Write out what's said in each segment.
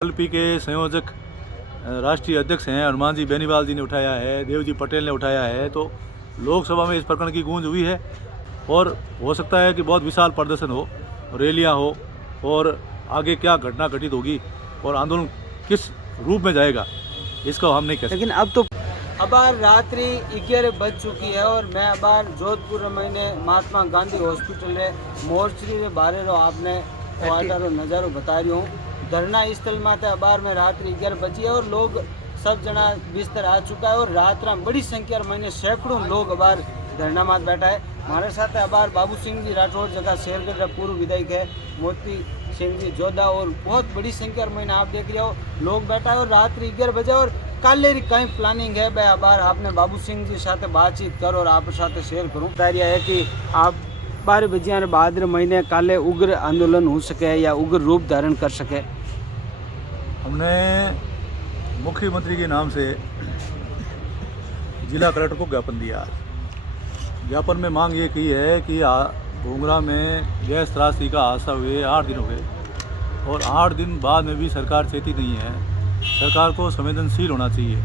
LP के संयोजक राष्ट्रीय अध्यक्ष हैं हनुमान जी बेनीवाल जी ने उठाया है, देवजी पटेल ने उठाया है। तो लोकसभा में इस प्रकरण की गूंज हुई है और हो सकता है कि बहुत विशाल प्रदर्शन हो, रैलियां हो और आगे क्या घटना घटित होगी और आंदोलन किस रूप में जाएगा इसका हम नहीं कह सकते। लेकिन अब रात्रि 11 बज चुकी है और मैं अब जोधपुर महीने महात्मा गांधी हॉस्पिटल रे मोर्चरी रे बारे रो आपने वाटारो नज़ारो बता रही हूँ। धरना स्थल माते अबार में रात्रि 11 बजी है और लोग सब जना बिस्तर आ चुका है और रात में बड़ी संख्या महीने सैकड़ों लोग अबार धरना मात बैठा है। हमारे साथ अबार बाबू सिंह जी राठौड़ जगह शेरगढ़ पूर्व विधायक है, मोती सिंह जी जोधा और बहुत बड़ी संख्या महीने आप देख रहे हो लोग बैठा है और रात्रि 11 बजे और काले कहीं प्लानिंग है भाई अबार आपने बाबू सिंह जी साथ बातचीत करो और आप साथ शेयर करूँ तारिया है कि आप 12 बजे बाद महीने काले उग्र आंदोलन हो सके या उग्र रूप धारण कर सके। हमने मुख्यमंत्री के नाम से जिला कलेक्टर को ज्ञापन दिया। ज्ञापन में मांग ये की है कि घूंगरा में गैस त्रासदी का हादसा हुए 8 दिन हो गए और 8 दिन बाद में भी सरकार चेती नहीं है। सरकार को संवेदनशील होना चाहिए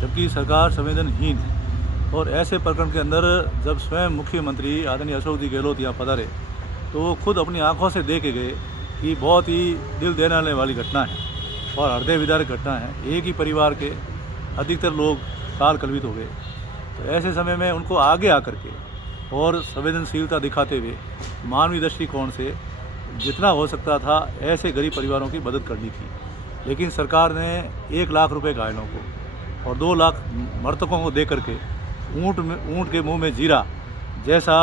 जबकि सरकार संवेदनहीन है। और ऐसे प्रकरण के अंदर जब स्वयं मुख्यमंत्री आदरणीय अशोक जी गहलोत यहाँ पधारे तो वो खुद अपनी आंखों से देखे गए कि बहुत ही दिल देने वाली घटना है और हृदय विदारक घटना है। एक ही परिवार के अधिकतर लोग काल कलवित हो गए। तो ऐसे समय में उनको आगे आकर के और संवेदनशीलता दिखाते हुए मानवीय दृष्टिकोण से जितना हो सकता था ऐसे गरीब परिवारों की मदद करनी थी। लेकिन सरकार ने 1 लाख रुपए घायलों को और 2 लाख मृतकों को दे करके ऊँट के मुंह में जीरा जैसा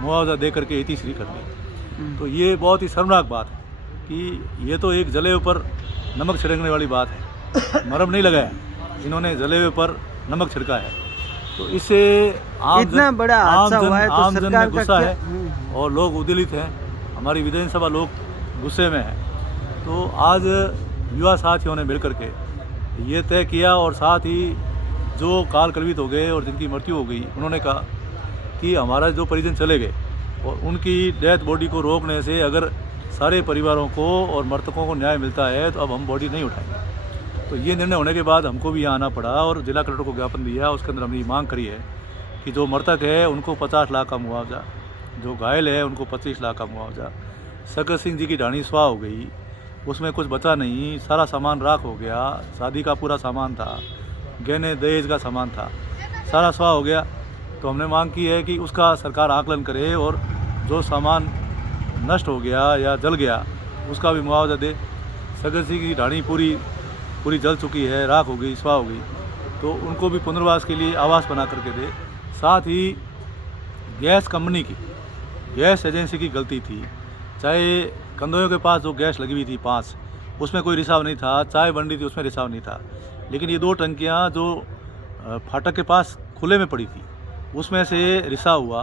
मुआवजा दे करके इतिश्री कर दी। तो ये बहुत ही शर्मनाक बात है कि ये तो एक जले ऊपर नमक छिड़कने वाली बात है। मरहम नहीं लगाया, इन्होंने जले हुए पर नमक छिड़का है। तो इससे इतना बड़ा हादसा हुआ है तो सरकार का गुस्सा है और लोग उद्वेलित हैं। हमारी विधानसभा लोग गुस्से में हैं। तो आज युवा साथियों ने मिलकर के ये तय किया और साथ ही जो काल कलवित हो गए और जिनकी मृत्यु हो गई उन्होंने कहा कि हमारा जो परिजन चले गए और उनकी डेथ बॉडी को रोकने से अगर सारे परिवारों को और मृतकों को न्याय मिलता है तो अब हम बॉडी नहीं उठाएंगे। तो ये निर्णय होने के बाद हमको भी यहाँ आना पड़ा और जिला कलेक्टर को ज्ञापन दिया। उसके अंदर हमने मांग करी है कि जो मृतक है उनको 50 लाख का मुआवजा, जो घायल है उनको 25 लाख का मुआवजा। सकत सिंह जी की ढाणी स्वाह हो गई, उसमें कुछ बचा नहीं, सारा सामान राख हो गया। शादी का पूरा सामान था, गहने दहेज का सामान था, सारा स्वाह हो गया। तो हमने मांग की है कि उसका सरकार आकलन करे और जो सामान नष्ट हो गया या जल गया उसका भी मुआवजा दे। सकत सिंह की ढाणी पूरी जल चुकी है, राख हो गई, स्वाह हो गई, तो उनको भी पुनर्वास के लिए आवास बना करके दे। साथ ही गैस कंपनी की, गैस एजेंसी की गलती थी। चाहे कंदोयों के पास जो गैस लगी हुई थी 5, उसमें कोई रिसाव नहीं था, चाय बन रही थी उसमें रिसाव नहीं था। लेकिन ये 2 टंकियाँ जो फाटक के पास खुले में पड़ी थी उसमें से रिसाव हुआ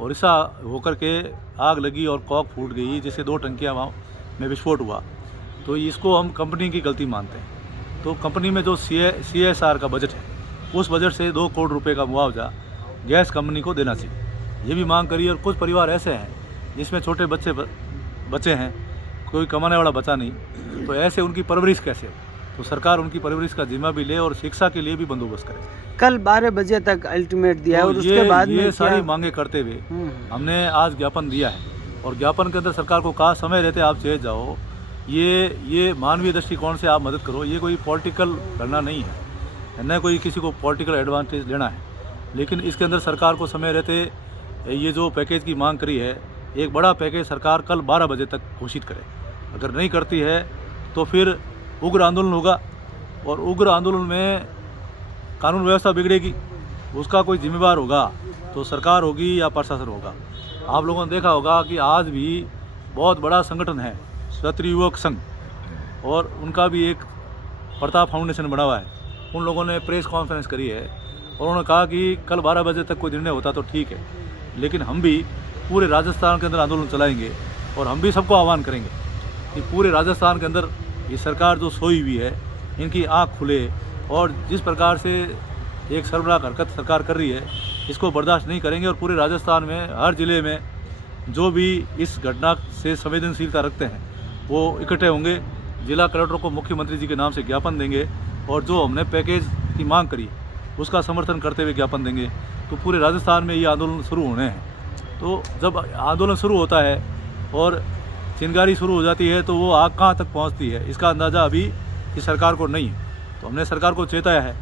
और रिसा होकर के आग लगी और कॉक फूट गई जिससे 2 टंकियाँ वहाँ में विस्फोट हुआ। तो इसको हम कंपनी की गलती मानते हैं। तो कंपनी में जो CSR का बजट है उस बजट से 2 करोड़ रुपए का मुआवजा गैस कंपनी को देना चाहिए, ये भी मांग करी। और कुछ परिवार ऐसे हैं जिसमें छोटे बच्चे हैं, कोई कमाने वाला बचा नहीं, तो ऐसे उनकी परवरिश कैसे हो? तो सरकार उनकी परवरिश का जिम्मा भी ले और शिक्षा के लिए भी बंदोबस्त करे। कल 12 बजे तक अल्टीमेट दिया है और उसके बाद ये सारी मांगे करते हुए हमने आज ज्ञापन दिया है और ज्ञापन के अंदर सरकार को कहा समय रहते आप चले जाओ, ये मानवीय दृष्टिकोण से आप मदद करो। ये कोई पॉलिटिकल लड़ना नहीं है, न कोई किसी को पॉलिटिकल एडवांटेज लेना है। लेकिन इसके अंदर सरकार को समय रहते ये जो पैकेज की मांग करी है, एक बड़ा पैकेज सरकार कल 12 बजे तक घोषित करे। अगर नहीं करती है तो फिर उग्र आंदोलन होगा और उग्र आंदोलन में कानून व्यवस्था बिगड़ेगी, उसका कोई जिम्मेवार होगा तो सरकार होगी या प्रशासन होगा। आप लोगों ने देखा होगा कि आज भी बहुत बड़ा संगठन है क्षत्रिय युवक संघ और उनका भी एक प्रताप फाउंडेशन बना हुआ है। उन लोगों ने प्रेस कॉन्फ्रेंस करी है और उन्होंने कहा कि कल 12 बजे तक कोई निर्णय होता तो ठीक है, लेकिन हम भी पूरे राजस्थान के अंदर आंदोलन चलाएंगे और हम भी सबको आह्वान करेंगे कि पूरे राजस्थान के अंदर ये सरकार जो सोई हुई है इनकी आँख खुले और जिस प्रकार से एक शर्मनाक हरकत सरकार कर रही है इसको बर्दाश्त नहीं करेंगे। और पूरे राजस्थान में हर ज़िले में जो भी इस घटना से संवेदनशीलता रखते हैं वो इकट्ठे होंगे जिला कलेक्टर को मुख्यमंत्री जी के नाम से ज्ञापन देंगे और जो हमने पैकेज की मांग करी उसका समर्थन करते हुए ज्ञापन देंगे। तो पूरे राजस्थान में ये आंदोलन शुरू होने हैं। तो जब आंदोलन शुरू होता है और चिंगारी शुरू हो जाती है तो वो आग कहाँ तक पहुँचती है इसका अंदाज़ा अभी इस सरकार को नहीं है। तो हमने सरकार को चेताया है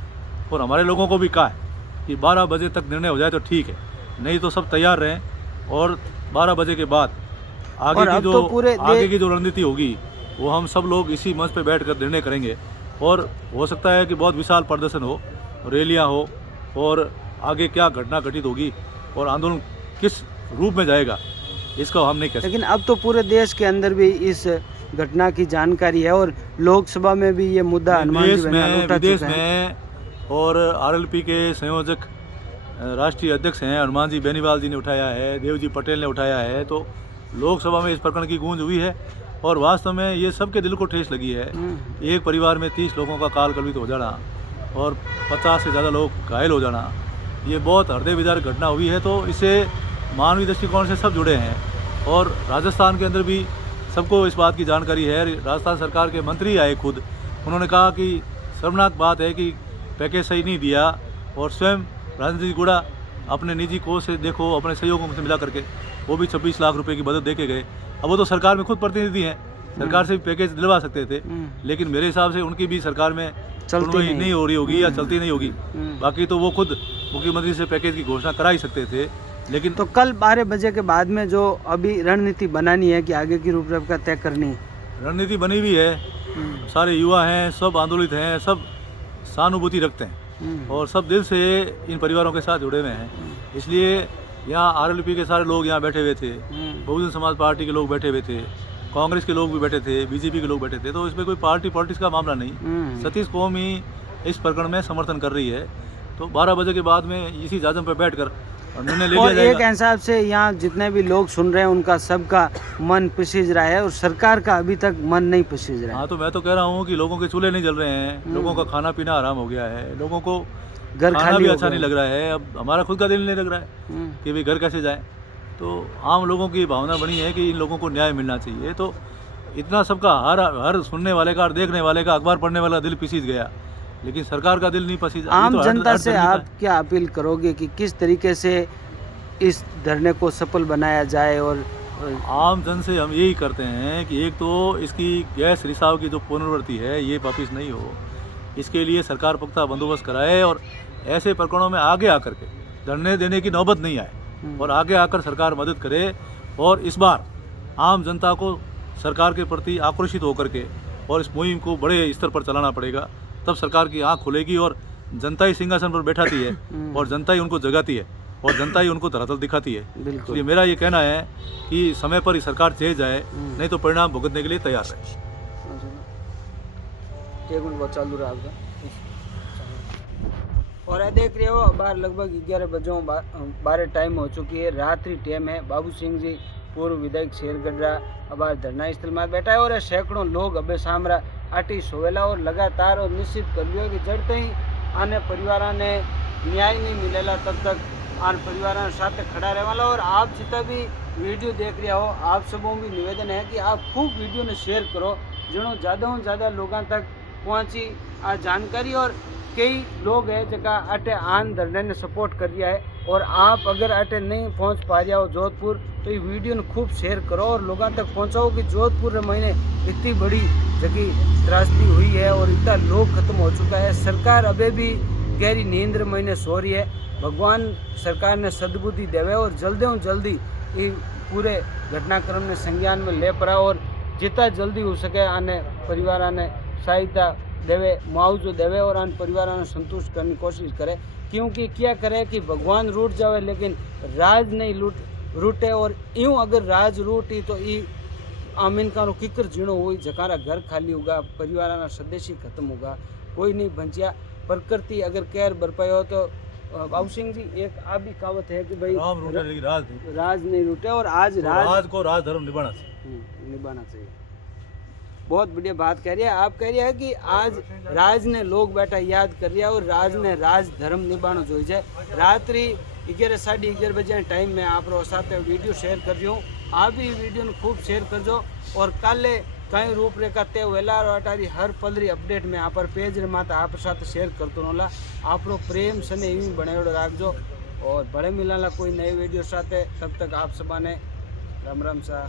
और हमारे लोगों को भी कहा है कि 12 बजे तक निर्णय हो जाए तो ठीक है, नहीं तो सब तैयार रहें और 12 बजे के बाद आगे की जो रणनीति होगी वो हम सब लोग इसी मंच पर बैठ कर निर्णय करेंगे। और हो सकता है कि बहुत विशाल प्रदर्शन हो, रैलियाँ हो और आगे क्या घटना घटित होगी और आंदोलन किस रूप में जाएगा इसका हम नहीं कह सकते। लेकिन अब तो पूरे देश के अंदर भी इस घटना की जानकारी है और लोकसभा में भी ये मुद्दा विदेश में और आरएलपी के संयोजक राष्ट्रीय अध्यक्ष हैं हनुमान जी बेनीवाल जी ने उठाया है, देवजी पटेल ने उठाया है। तो लोकसभा में इस प्रकरण की गूंज हुई है और वास्तव में ये सबके दिल को ठेस लगी है। एक परिवार में 30 लोगों का काल कलवित हो जाना और 50 से ज़्यादा लोग घायल हो जाना, ये बहुत हृदय विदारक घटना हुई है। तो इसे मानवीय दृष्टिकोण से सब जुड़े हैं और राजस्थान के अंदर भी सबको इस बात की जानकारी है। राजस्थान सरकार के मंत्री आए खुद, उन्होंने कहा कि शर्मनाक बात है कि पैकेज सही नहीं दिया और स्वयं राजनीतिक गुड़ा अपने निजी कोष से देखो, अपने सहयोगों से मिला करके वो भी 26 लाख रुपए की मदद दे के गए। अब वो तो सरकार में खुद प्रतिनिधि हैं, सरकार से भी पैकेज दिलवा सकते थे, लेकिन मेरे हिसाब से उनकी भी सरकार में सुनवाई नहीं हो रही होगी या चलती नहीं होगी। बाकी तो वो खुद मुख्यमंत्री से पैकेज की घोषणा करा ही सकते थे। लेकिन तो कल 12 बजे के बाद में जो अभी रणनीति बनानी है कि आगे की रूपरेखा तय करनी है, रणनीति बनी हुई है। सारे युवा हैं, सब आंदोलित हैं, सब सहानुभूति रखते हैं और सब दिल से इन परिवारों के साथ जुड़े हुए हैं। इसलिए यहाँ आरएलपी के सारे लोग यहाँ बैठे हुए थे, बहुजन समाज पार्टी के लोग बैठे हुए थे, कांग्रेस के लोग भी बैठे थे, बीजेपी के लोग बैठे थे। तो इसमें कोई पार्टी पॉलिटिक्स का मामला नहीं, सतीश कौम ही इस प्रकरण में समर्थन कर रही है। तो 12 बजे के बाद में इसी जाजम पर बैठ कर निर्णय ले लिया जाएगा। एक हिसाब से यहाँ जितने भी लोग सुन रहे हैं उनका सबका मन पिसीज रहा है और सरकार का अभी तक मन नहीं पिसीज रहा है। हाँ, तो मैं तो कह रहा हूँ कि लोगों के चूल्हे नहीं जल रहे हैं, लोगों का खाना पीना आराम हो गया है, लोगों को घर खाना भी अच्छा नहीं लग रहा है। अब हमारा खुद का दिल नहीं लग रहा है कि भाई घर कैसे जाए। तो आम लोगों की भावना बनी है कि इन लोगों को न्याय मिलना चाहिए। तो इतना सबका हर सुनने वाले का, हर देखने वाले का, अखबार पढ़ने वाला दिल पिसीज गया, लेकिन सरकार का दिल नहीं पसीज। आम जनता से आप क्या अपील करोगे कि किस तरीके से इस धरने को सफल बनाया जाए? और आम जन से हम यही करते हैं कि एक तो इसकी गैस रिसाव की जो पुनर्वृत्ति है ये वापिस नहीं हो, इसके लिए सरकार पुख्ता बंदोबस्त कराए और ऐसे प्रकरणों में आगे आकर के धरने देने की नौबत नहीं आए और आगे आकर सरकार मदद करे। और इस बार आम जनता को सरकार के प्रति आक्रोशित होकर के और इस मुहिम को बड़े स्तर पर चलाना पड़ेगा, तब सरकार की आँख खुलेगी और जनता ही सिंहासन पर बैठाती है और जनता ही उनको जगाती है और जनता ही उनको धरातल दिखाती है। इसलिए मेरा ये कहना है कि समय पर ही सरकार चेंज जाए, नहीं तो परिणाम भुगतने के लिए तैयार रहे। एक मिनट बहुत चालू रहा आपका। और देख रहे हो बाहर लगभग 11 बजे 12 टाइम हो चुकी है, रात्रि टाइम है। बाबू सिंह जी पूर्व विधायक शेरगढ़ अब धरना स्थल में बैठा है और सैकड़ों लोग अबे सामरा आटी सोवेला और लगातार और निश्चित कर लियो कि जड़ते ही आने परिवार ने न्याय नहीं मिलेला तब तक आन परिवार साथ खड़ा रहे वाला। और आप जितना भी वीडियो देख रहे हो, आप सबों भी निवेदन है कि आप खूब वीडियो ने शेयर करो, जिन्होंने ज़्यादा से ज़्यादा लोगों तक पहुँची आ जानकारी। और कई लोग हैं जगह अटे आन धरने ने सपोर्ट कर दिया है और आप अगर अटे नहीं पहुंच पा रहा हो जोधपुर तो ये वीडियो ने खूब शेयर करो और लोगों तक पहुंचाओ कि जोधपुर महीने इतनी बड़ी जगह त्रासदी हुई है और इतना लोग खत्म हो चुका है। सरकार अबे भी गहरी नींद महीने सो रही है। भगवान सरकार ने सद्बुद्धि देवे और जल्दी ये पूरे घटनाक्रम ने संज्ञान में ले पड़ा और जितना जल्दी हो सके आने परिवार ने सहायता देवे, मुआवजो देवे और आन परिवार ने संतुष्ट करने की कोशिश करे। क्योंकि क्या करे कि भगवान रूट जावे लेकिन राज नहीं रूटे। और यूँ अगर राज रूटी तो ये आमीन का किकर जीणो हुई, जकारा घर खाली होगा, परिवार सदस्य खत्म होगा, कोई नहीं बचिया। प्रकृति अगर कहर बरपाई हो तो बाबू सिंह जी एक आप भी कहावत है कि भाई राज नहीं रूटे और आज राज को राज धर्म निभाना चाहिए। बहुत बढ़िया बात कह रही है। आप कह रही है कि आज राज ने लोग बैठा याद कर रहा है और राज ने राज धर्म निभाना जो है। रात्रि 11 साढ़े 11 बजे टाइम में आप लोगों साथ वीडियो शेयर कर रही हूँ, आप भी वीडियो ने खूब शेयर कर दो और कल कई रूपरेखा ते वेला अटारी हर पलरी अपडेट में आप पेज रे माता आप साथ शेयर करतो नोला। आपरो प्रेम सने एवी बनायोड़ो राखजो और बड़े मिलाला कोई नई वीडियो साथे। तब तक आप सबने राम राम सा।